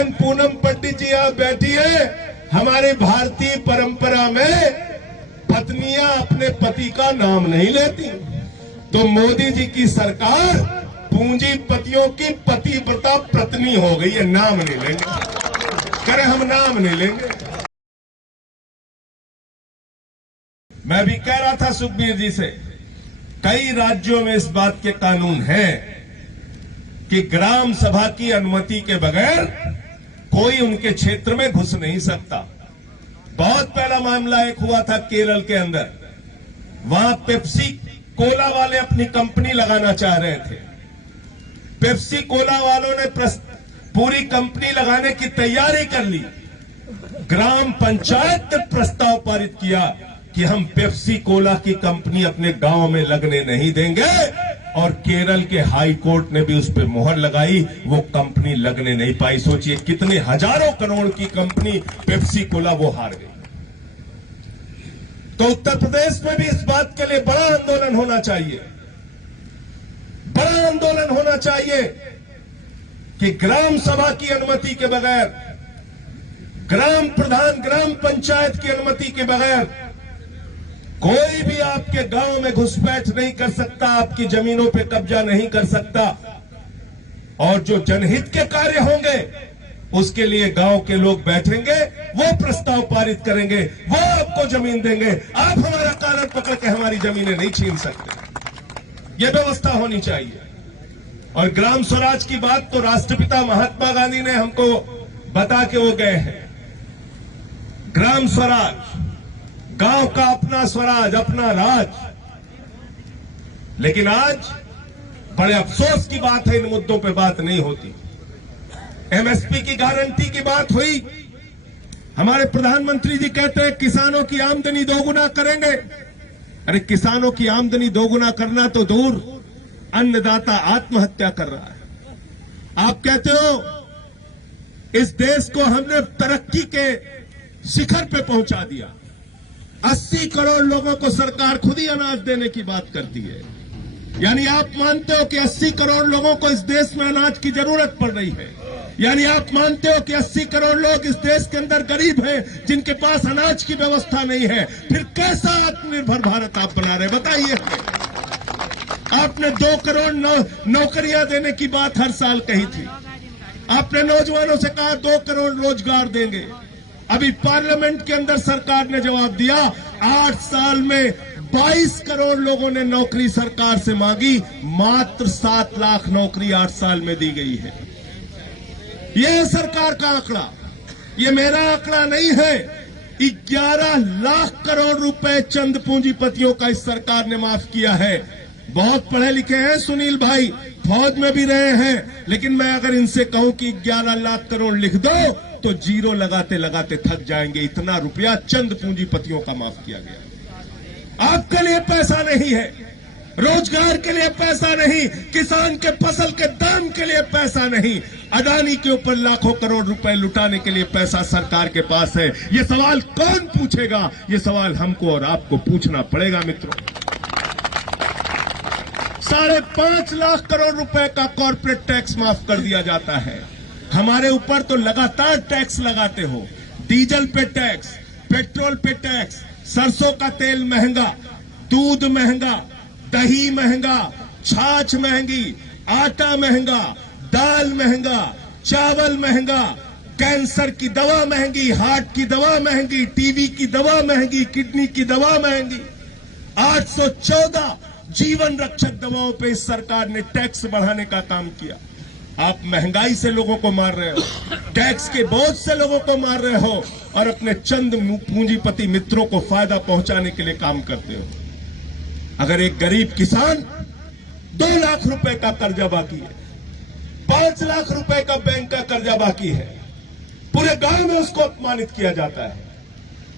बहन पूनम पंडित जी आप बैठी है। हमारी भारतीय परंपरा में पत्नियां अपने पति का नाम नहीं लेती, तो मोदी जी की सरकार पूंजीपतियों की पतिव्रता पत्नी हो गई है। नाम नहीं लेंगे, करे हम नाम नहीं लेंगे। मैं भी कह रहा था सुखबीर जी से, कई राज्यों में इस बात के कानून हैं कि ग्राम सभा की अनुमति के बगैर कोई उनके क्षेत्र में घुस नहीं सकता। बहुत पहला मामला एक हुआ था केरल के अंदर, वहां पेप्सी कोला वाले अपनी कंपनी लगाना चाह रहे थे। पेप्सी कोला वालों ने पूरी कंपनी लगाने की तैयारी कर ली। ग्राम पंचायत ने प्रस्ताव पारित किया कि हम पेप्सी कोला की कंपनी अपने गांव में लगने नहीं देंगे, और केरल के हाई कोर्ट ने भी उस पर मुहर लगाई, वो कंपनी लगने नहीं पाई। सोचिए कितने हजारों करोड़ की कंपनी पेप्सी कोला वो हार गई। तो उत्तर प्रदेश में भी इस बात के लिए बड़ा आंदोलन होना चाहिए, बड़ा आंदोलन होना चाहिए कि ग्राम सभा की अनुमति के बगैर, ग्राम प्रधान ग्राम पंचायत की अनुमति के बगैर कोई भी आपके गांव में घुसपैठ नहीं कर सकता, आपकी जमीनों पे कब्जा नहीं कर सकता। और जो जनहित के कार्य होंगे उसके लिए गांव के लोग बैठेंगे, वो प्रस्ताव पारित करेंगे, वो आपको जमीन देंगे। आप हमारा कारण पकड़ के हमारी जमीनें नहीं छीन सकते। ये व्यवस्था होनी चाहिए। और ग्राम स्वराज की बात तो राष्ट्रपिता महात्मा गांधी ने हमको बता के वो गए हैं। ग्राम स्वराज, गांव का अपना स्वराज, अपना राज। लेकिन आज बड़े अफसोस की बात है, इन मुद्दों पे बात नहीं होती। एमएसपी की गारंटी की बात हुई, हमारे प्रधानमंत्री जी कहते हैं किसानों की आमदनी दोगुना करेंगे। अरे किसानों की आमदनी दोगुना करना तो दूर, अन्नदाता आत्महत्या कर रहा है। आप कहते हो इस देश को हमने तरक्की के शिखर पे पहुंचा दिया। 80 करोड़ लोगों को सरकार खुद ही अनाज देने की बात करती है। यानी आप मानते हो कि 80 करोड़ लोगों को इस देश में अनाज की जरूरत पड़ रही है। यानी आप मानते हो कि 80 करोड़ लोग इस देश के अंदर गरीब हैं, जिनके पास अनाज की व्यवस्था नहीं है। फिर कैसा आत्मनिर्भर भारत आप बना रहे, बताइए। आपने 2 करोड़ नौकरियां देने की बात हर साल कही थी। आपने नौजवानों से कहा 2 करोड़ रोजगार देंगे। अभी पार्लियामेंट के अंदर सरकार ने जवाब दिया, 8 साल में 22 करोड़ लोगों ने नौकरी सरकार से मांगी, मात्र 7 लाख नौकरी 8 साल में दी गई है। यह है सरकार का आंकड़ा, ये मेरा आंकड़ा नहीं है। 11 लाख करोड़ रुपए चंद पूंजीपतियों का इस सरकार ने माफ किया है। बहुत पढ़े लिखे हैं सुनील भाई, फौज में भी रहे हैं, लेकिन मैं अगर इनसे कहूं कि 11 लाख करोड़ लिख दो तो जीरो लगाते लगाते थक जाएंगे। इतना रुपया चंद पूंजीपतियों का माफ किया गया। आपके लिए पैसा नहीं है, रोजगार के लिए पैसा नहीं, किसान के फसल के दाम के लिए पैसा नहीं, अडानी के ऊपर लाखों करोड़ रुपए लुटाने के लिए पैसा सरकार के पास है। ये सवाल कौन पूछेगा? ये सवाल हमको और आपको पूछना पड़ेगा मित्रों। 5.5 लाख करोड़ रुपए का कॉर्पोरेट टैक्स माफ कर दिया जाता है। हमारे ऊपर तो लगातार टैक्स लगाते हो, डीजल पे टैक्स, पेट्रोल पे टैक्स, सरसों का तेल महंगा, दूध महंगा, दही महंगा, छाछ महंगी, आटा महंगा, दाल महंगा, चावल महंगा, कैंसर की दवा महंगी, हार्ट की दवा महंगी, टीबी की दवा महंगी, किडनी की दवा महंगी। 814 जीवन रक्षक दवाओं पे इस सरकार ने टैक्स बढ़ाने का काम किया। आप महंगाई से लोगों को मार रहे हो, टैक्स के बोझ से लोगों को मार रहे हो, और अपने चंद पूंजीपति मित्रों को फायदा पहुंचाने के लिए काम करते हो। अगर एक गरीब किसान 2 लाख रुपए का कर्जा बाकी है, 5 लाख रुपए का बैंक का कर्जा बाकी है, पूरे गांव में उसको अपमानित किया जाता है,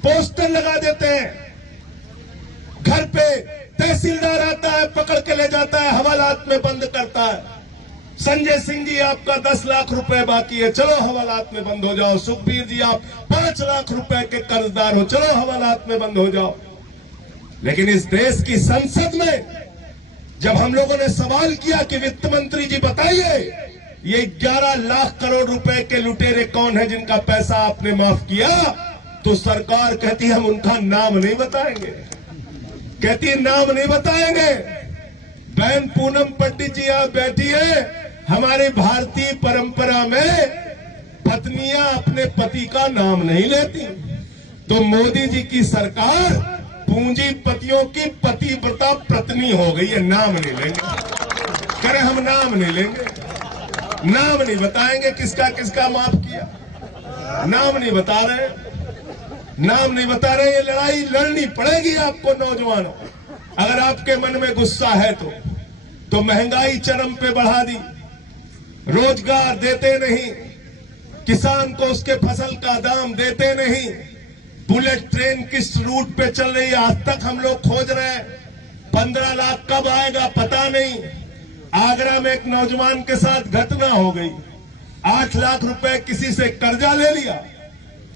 पोस्टर लगा देते हैं, घर पे तहसीलदार आता है, पकड़ के ले जाता है, हवालात में बंद करता है। संजय सिंह जी आपका 10 लाख रुपए बाकी है, चलो हवालात में बंद हो जाओ। सुखबीर जी आप 5 लाख रुपए के कर्जदार हो, चलो हवालात में बंद हो जाओ। लेकिन इस देश की संसद में जब हम लोगों ने सवाल किया कि वित्त मंत्री जी बताइए ये 11 लाख करोड़ रुपए के लुटेरे कौन है जिनका पैसा आपने माफ किया? तो सरकार कहती है हम उनका नाम नहीं बताएंगे, कहती है नाम नहीं बताएंगे। बहन पूनम पंडित जी यहां बैठी है। हमारी भारतीय परंपरा में पत्नियां अपने पति का नाम नहीं लेती, तो मोदी जी की सरकार पूंजीपतियों की पतिव्रता पत्नी हो गई है, नाम नहीं लेंगे। करे हम नाम नहीं लेंगे, नाम नहीं बताएंगे किसका किसका माफ किया, नाम नहीं बता रहे, नाम नहीं बता रहे। ये लड़ाई लड़नी पड़ेगी आपको नौजवानों। अगर आपके मन में गुस्सा है तो महंगाई चरम पे बढ़ा दी, रोजगार देते नहीं, किसान को उसके फसल का दाम देते नहीं, बुलेट ट्रेन किस रूट पे चल रही है आज तक हम लोग खोज रहे हैं, 15 लाख कब आएगा पता नहीं। आगरा में एक नौजवान के साथ घटना हो गई, 8 लाख रुपए किसी से कर्जा ले लिया,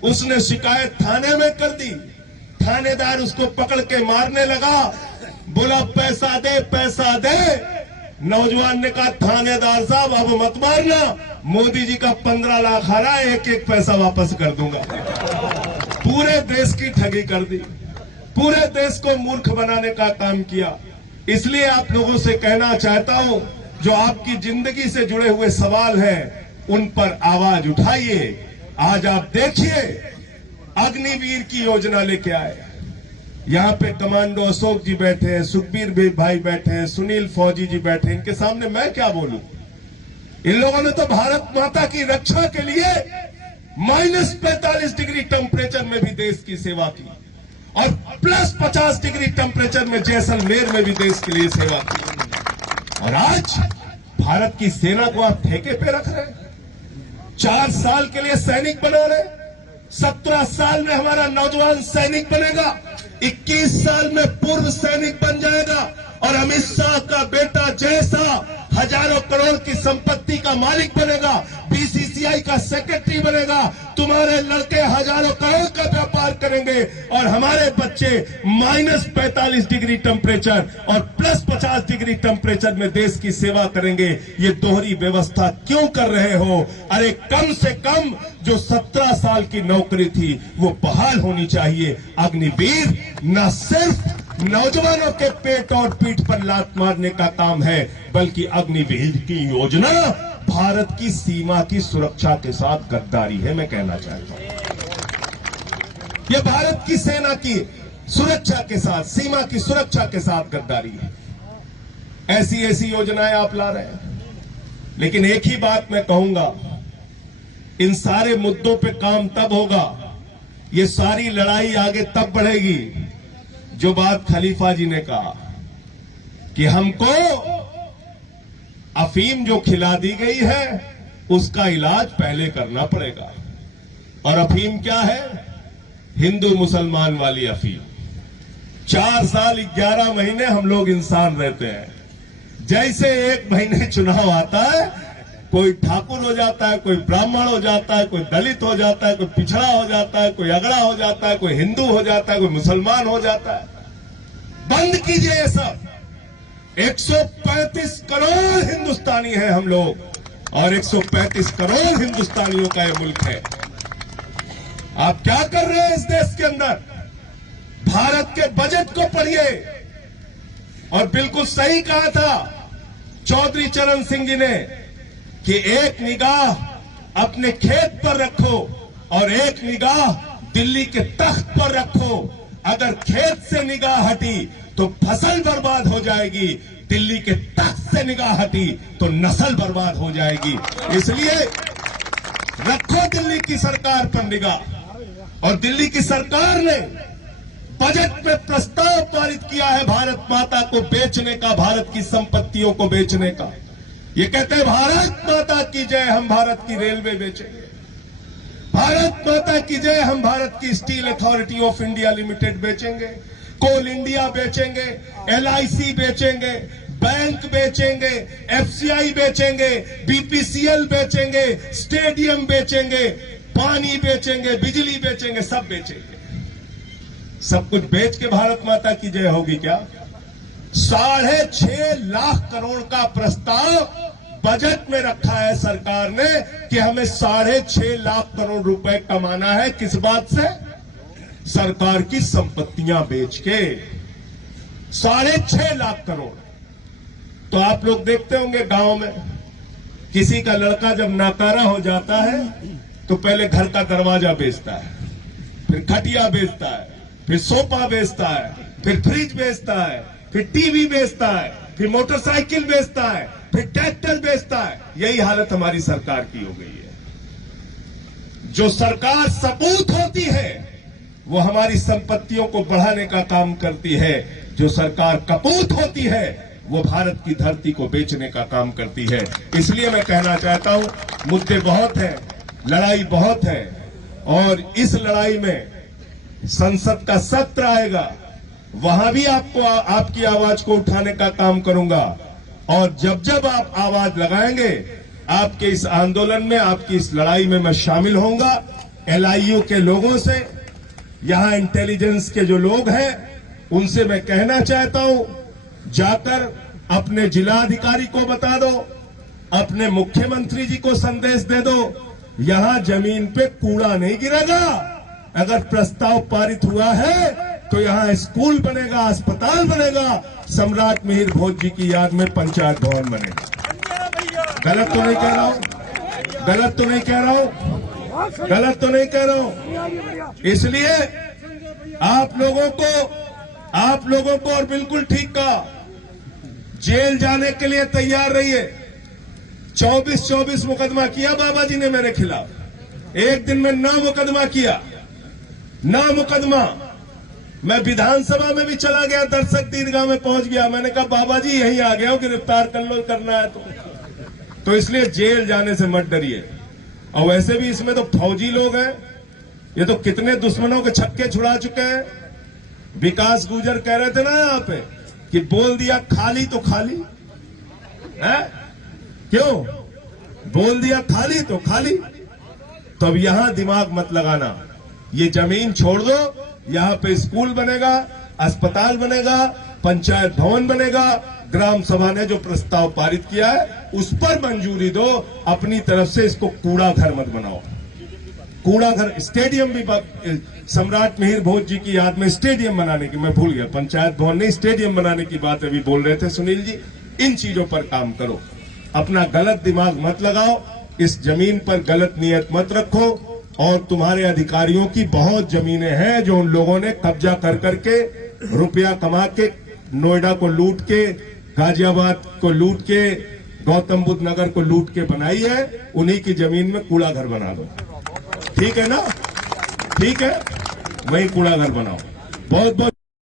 उसने शिकायत थाने में कर दी, थानेदार उसको पकड़ के मारने लगा, बोला पैसा दे पैसा दे। नौजवान ने कहा थानेदार साहब अब मत मारना, मोदी जी का 15 लाख आ रहा है, एक एक पैसा वापस कर दूंगा। पूरे देश की ठगी कर दी, पूरे देश को मूर्ख बनाने का काम किया। इसलिए आप लोगों से कहना चाहता हूं, जो आपकी जिंदगी से जुड़े हुए सवाल हैं उन पर आवाज उठाइए। आज आप देखिए अग्निवीर की योजना लेके आए, यहाँ पे कमांडो अशोक जी बैठे हैं, सुखबीर भाई बैठे हैं, सुनील फौजी जी बैठे हैं, इनके सामने मैं क्या बोलूं। इन लोगों ने तो भारत माता की रक्षा के लिए -45 डिग्री टेम्परेचर में भी देश की सेवा की और +50 डिग्री टेम्परेचर में जैसलमेर में भी देश के लिए सेवा की। और आज भारत की सेना को आप ठेके पे रख रहे हैं, 4 साल के लिए सैनिक बना रहे, 17 साल में हमारा नौजवान सैनिक बनेगा, 21 साल में पूर्व सैनिक बन जाएगा और अमित शाह का बेटा जैसा हजारों करोड़ की संपत्ति का मालिक बनेगा, बीसीसीआई का सेक्रेटरी बनेगा, तुम्हारे लड़के हजारों करोड़ का व्यापार करेंगे और हमारे बच्चे -45 डिग्री टेम्परेचर और +50 डिग्री टेम्परेचर में देश की सेवा करेंगे। ये दोहरी व्यवस्था क्यों कर रहे हो? अरे कम से कम जो 17 साल की नौकरी थी वो बहाल होनी चाहिए। अग्निवीर न सिर्फ नौजवानों के पेट और पीठ पर लात मारने का काम है, बल्कि अग्निवीर की योजना भारत की सीमा की सुरक्षा के साथ गद्दारी है। मैं कहना चाहता हूं यह भारत की सेना की सुरक्षा के साथ, सीमा की सुरक्षा के साथ गद्दारी है। ऐसी ऐसी योजनाएं आप ला रहे हैं, लेकिन एक ही बात मैं कहूंगा, इन सारे मुद्दों पे काम तब होगा, ये सारी लड़ाई आगे तब बढ़ेगी जो बात खलीफा जी ने कहा कि हमको अफीम जो खिला दी गई है उसका इलाज पहले करना पड़ेगा। और अफीम क्या है? हिंदू मुसलमान वाली अफीम। 4 साल 11 महीने हम लोग इंसान रहते हैं, जैसे एक महीने चुनाव आता है कोई ठाकुर हो जाता है, कोई ब्राह्मण हो जाता है, कोई दलित हो जाता है, कोई पिछड़ा हो जाता है, कोई अगड़ा हो जाता है, कोई हिंदू हो जाता है, कोई मुसलमान हो जाता है। बंद कीजिए ये सब। 135 करोड़ हिंदुस्तानी हैं हम लोग और 135 करोड़ हिंदुस्तानियों का ये मुल्क है। आप क्या कर रहे हैं इस देश के अंदर? भारत के बजट को पढ़िए। और बिल्कुल सही कहा था चौधरी चरण सिंह जी ने कि एक निगाह अपने खेत पर रखो और एक निगाह दिल्ली के तख्त पर रखो। अगर खेत से निगाह हटी तो फसल बर्बाद हो जाएगी, दिल्ली के तख्त से निगाह हटी तो नस्ल बर्बाद हो जाएगी। इसलिए रखो दिल्ली की सरकार पर निगाह। और दिल्ली की सरकार ने बजट में प्रस्ताव पारित किया है भारत माता को बेचने का, भारत की संपत्तियों को बेचने का। ये कहते हैं भारत माता की जय, हम भारत की रेलवे बेचेंगे, भारत माता की जय, हम भारत की steel authority of India limited बेचेंगे, कोल इंडिया बेचेंगे, LIC बेचेंगे, बैंक बेचेंगे, FCI बेचेंगे, BPCL बेचेंगे, स्टेडियम बेचेंगे, पानी बेचेंगे, बिजली बेचेंगे, सब बेचेंगे। सब कुछ बेच के भारत माता की जय होगी क्या? 6.5 लाख करोड़ का प्रस्ताव बजट में रखा है सरकार ने कि हमें 6.5 लाख करोड़ रुपए कमाना है। किस बात से? सरकार की संपत्तियां बेच के 6.5 लाख करोड़। तो आप लोग देखते होंगे गांव में किसी का लड़का जब नाकारा हो जाता है तो पहले घर का दरवाजा बेचता है, फिर खटिया बेचता है, फिर सोफा बेचता है, फिर फ्रिज बेचता है, फिर टीवी बेचता है, फिर मोटरसाइकिल बेचता है, फिर ट्रैक्टर बेचता है। यही हालत हमारी सरकार की हो गई है। जो सरकार सपूत होती है वो हमारी संपत्तियों को बढ़ाने का काम करती है। जो सरकार कपूत होती है वो भारत की धरती को बेचने का काम करती है। इसलिए मैं कहना चाहता हूं, मुद्दे बहुत हैं, लड़ाई बहुत है, और इस लड़ाई में संसद का सत्र आएगा, वहां भी आपकी आवाज को उठाने का काम करूंगा। और जब जब आप आवाज लगाएंगे, आपके इस आंदोलन में, आपकी इस लड़ाई में मैं शामिल होऊंगा। LIU के लोगों से, यहां इंटेलिजेंस के जो लोग हैं, उनसे मैं कहना चाहता हूं, जाकर अपने जिलाधिकारी को बता दो, अपने मुख्यमंत्री जी को संदेश दे दो, यहां जमीन पे कूड़ा नहीं गिरेगा। अगर प्रस्ताव पारित हुआ है तो यहां स्कूल बनेगा, अस्पताल बनेगा, सम्राट मिहिर भोज जी की याद में पंचायत भवन बनेगा। गलत तो नहीं कह रहा हूं? गलत तो नहीं कह रहा हूं? गलत तो नहीं कह रहा हूं? इसलिए आप लोगों को और बिल्कुल ठीक कहा, जेल जाने के लिए तैयार रहिए। 24 मुकदमा किया बाबा जी ने मेरे खिलाफ, एक दिन में 9 मुकदमा किया, 9 मुकदमा। मैं विधानसभा में भी चला गया, दर्शक दीर्घा में पहुंच गया। मैंने कहा बाबा जी यहीं आ गया हूं, गिरफ्तार कर लो, करना है तो इसलिए जेल जाने से मत डरिए। और वैसे भी इसमें तो फौजी लोग हैं, ये तो कितने दुश्मनों के छक्के छुड़ा चुके हैं। विकास गुर्जर कह रहे थे ना यहाँ पे कि बोल दिया खाली तो खाली है, क्यों बोल दिया खाली तो खाली। तो अब यहां दिमाग मत लगाना, ये जमीन छोड़ दो, यहां पे स्कूल बनेगा, अस्पताल बनेगा, पंचायत भवन बनेगा। ग्राम सभा ने जो प्रस्ताव पारित किया है उस पर मंजूरी दो, अपनी तरफ से इसको कूड़ा घर मत बनाओ। कूड़ा घर, स्टेडियम भी सम्राट मिहिर भोज जी की याद में स्टेडियम बनाने की, मैं भूल गया, पंचायत भवन नहीं स्टेडियम बनाने की बात अभी बोल रहे थे सुनील जी। इन चीजों पर काम करो, अपना गलत दिमाग मत लगाओ, इस जमीन पर गलत नियत मत रखो। और तुम्हारे अधिकारियों की बहुत जमीनें हैं जो उन लोगों ने कब्जा कर करके रुपया कमा के, नोएडा को लूट के, गाजियाबाद को लूट के, गौतम बुद्ध नगर को लूट के बनाई है। उन्हीं की जमीन में कूड़ा घर बना दो, ठीक है ना? ठीक है, वही कूड़ा घर बनाओ। बहुत बहुत